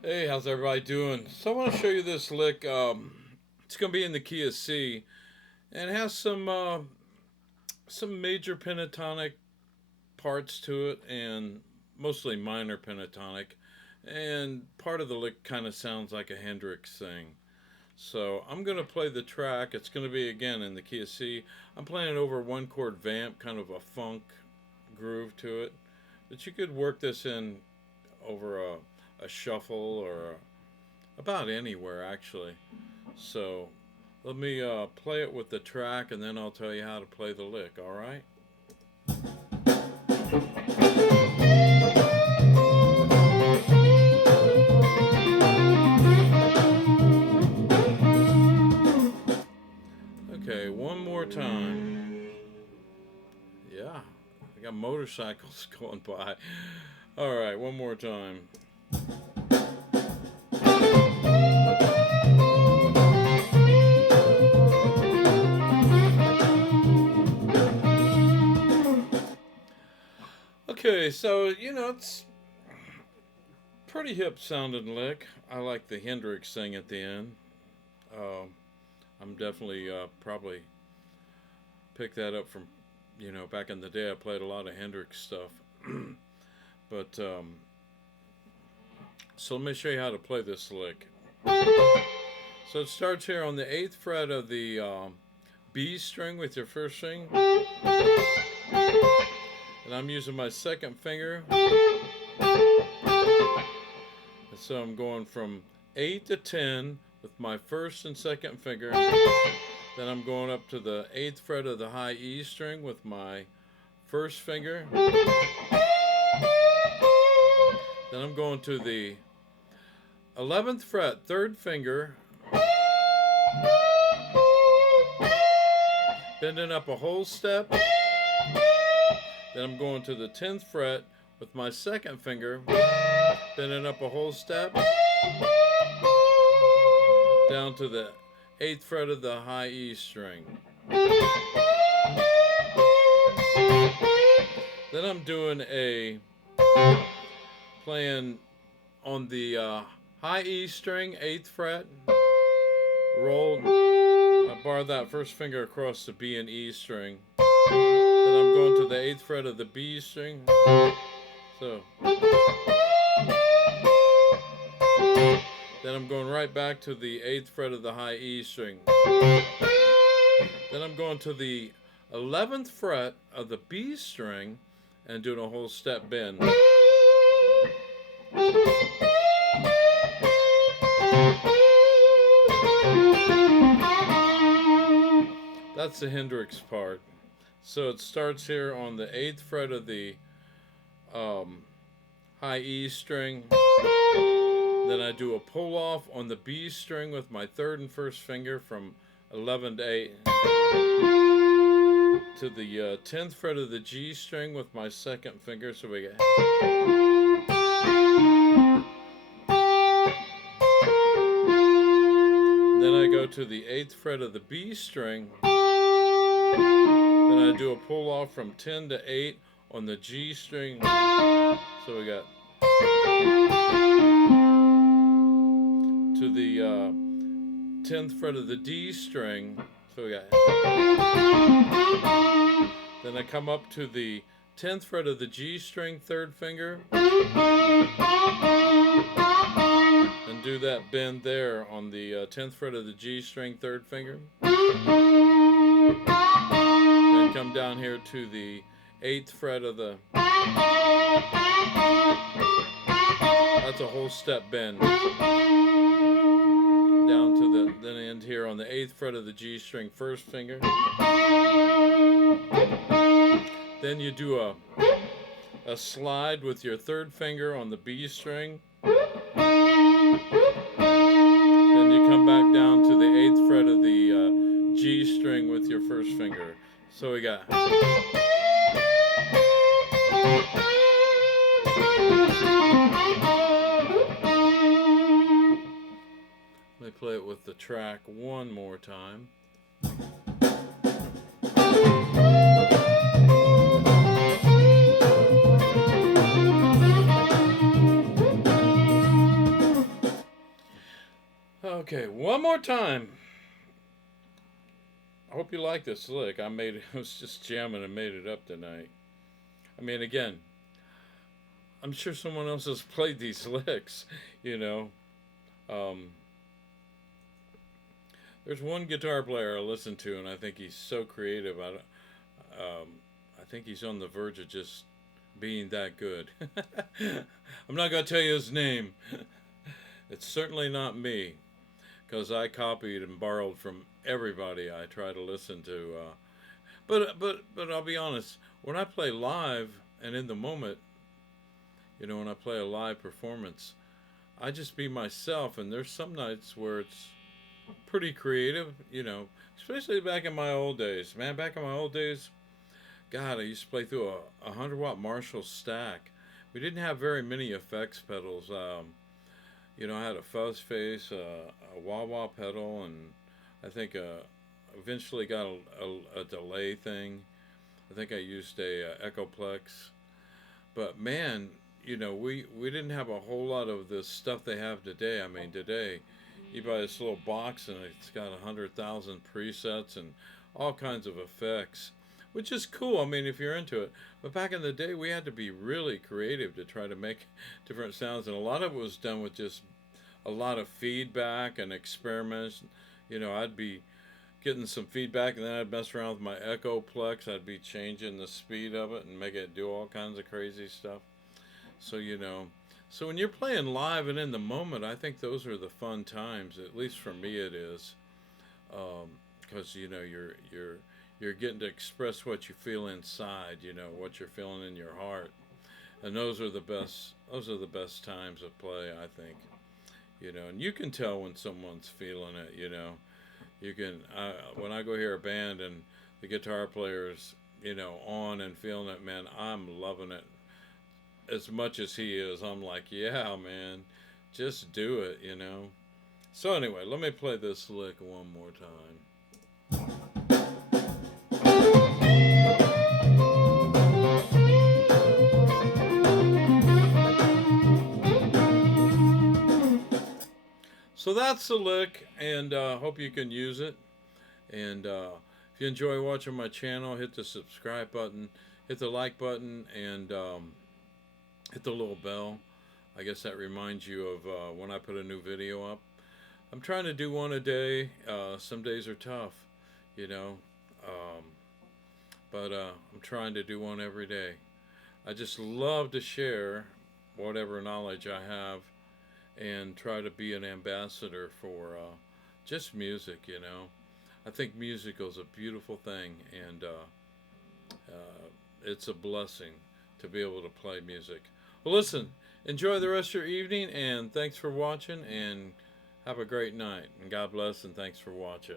Hey, how's everybody doing? So I want to show you this lick. It's gonna be in the key of C, and it has some major pentatonic parts to it, and mostly minor pentatonic. And part of the lick kind of sounds like a Hendrix thing. So I'm gonna play the track. It's gonna be again in the key of C. I'm playing it over one chord vamp, kind of a funk groove to it. But you could work this in over a shuffle or about anywhere actually. So let me play it with the track and then I'll tell you how to play the lick, all right? Okay, one more time. Yeah, I got motorcycles going by. All right, one more time. Okay, so it's pretty hip sounding lick. I like the Hendrix thing at the end. Um, I'm definitely probably picked that up from back in the day. I played a lot of Hendrix stuff, but so let me show you how to play this lick. So it starts here on the eighth fret of the B string with your first string, and I'm using my second finger. And so I'm going from 8 to 10 with my first and second finger. Then I'm going up to the 8th fret of the high E string with my first finger. Then I'm going to the 11th fret, third finger, bending up a whole step. Then I'm going to the 10th fret with my second finger, bending up a whole step, down to the 8th fret of the high E string. Then I'm doing playing on the high E string, 8th fret, rolled, I bar that first finger across the B and E string. Then I'm going to the 8th fret of the B string. So then I'm going right back to the 8th fret of the high E string. Then I'm going to the 11th fret of the B string and doing a whole step bend. That's the Hendrix part. So it starts here on the 8th fret of the high E string. Then I do a pull off on the B string with my third and first finger from 11 to 8 to the 10th fret of the G string with my second finger. So we get. Then I go to the 8th fret of the B string. Then I do a pull off from 10 to 8 on the G string. So we got to the 10th fret of the D string. So we got. Then I come up to the 10th fret of the G string, third finger, and do that bend there on the 10th fret of the G string, third finger. Then come down here to the 8th fret of the. That's a whole step bend. Down to the then end here on the 8th fret of the G string, first finger. Then you do a slide with your third finger on the B string. Then you come back down to the 8th fret of the G string with your first finger. So we got. Let me play it with the track one more time. Okay, one more time. I hope you like this lick. I made it. I was just jamming and made it up tonight. I mean, again, I'm sure someone else has played these licks. You know, um, there's one guitar player I listen to, and I think he's so creative. I think he's on the verge of just being that good. I'm not gonna tell you his name. It's certainly not me, because I copied and borrowed from everybody I try to listen to. But I'll be honest. When I play live and in the moment, when I play a live performance, I just be myself. And there's some nights where it's pretty creative. Especially back in my old days. Man, back in my old days, God, I used to play through a 100-watt Marshall stack. We didn't have very many effects pedals. I had a fuzz face, a wah wah pedal, and I think eventually got a delay thing. I think I used a Echoplex. But man, we didn't have a whole lot of the stuff they have today. I mean, today you buy this little box and it's got 100,000 presets and all kinds of effects, which is cool. I mean, if you're into it. But back in the day, we had to be really creative to try to make different sounds, and a lot of it was done with just a lot of feedback and experiments. I'd be getting some feedback, and then I'd mess around with my Echoplex. I'd be changing the speed of it and make it do all kinds of crazy stuff. So so when you're playing live and in the moment, I think those are the fun times. At least for me, it is, because you're getting to express what you feel inside. What you're feeling in your heart, and those are the best. Those are the best times of play, I think. And you can tell when someone's feeling it. You can. When I go hear a band and the guitar player's on and feeling it, man, I'm loving it as much as he is. I'm like, yeah, man, just do it. So anyway, let me play this lick one more time. So that's the lick, and hope you can use it. And if you enjoy watching my channel, hit the subscribe button, hit the like button, and hit the little bell. I guess that reminds you of when I put a new video up. I'm trying to do one a day. Some days are tough, um, but I'm trying to do one every day. I just love to share whatever knowledge I have and try to be an ambassador for just music. I think music is a beautiful thing, and it's a blessing to be able to play music. Well, listen, enjoy the rest of your evening, and thanks for watching, and have a great night. And God bless, and thanks for watching.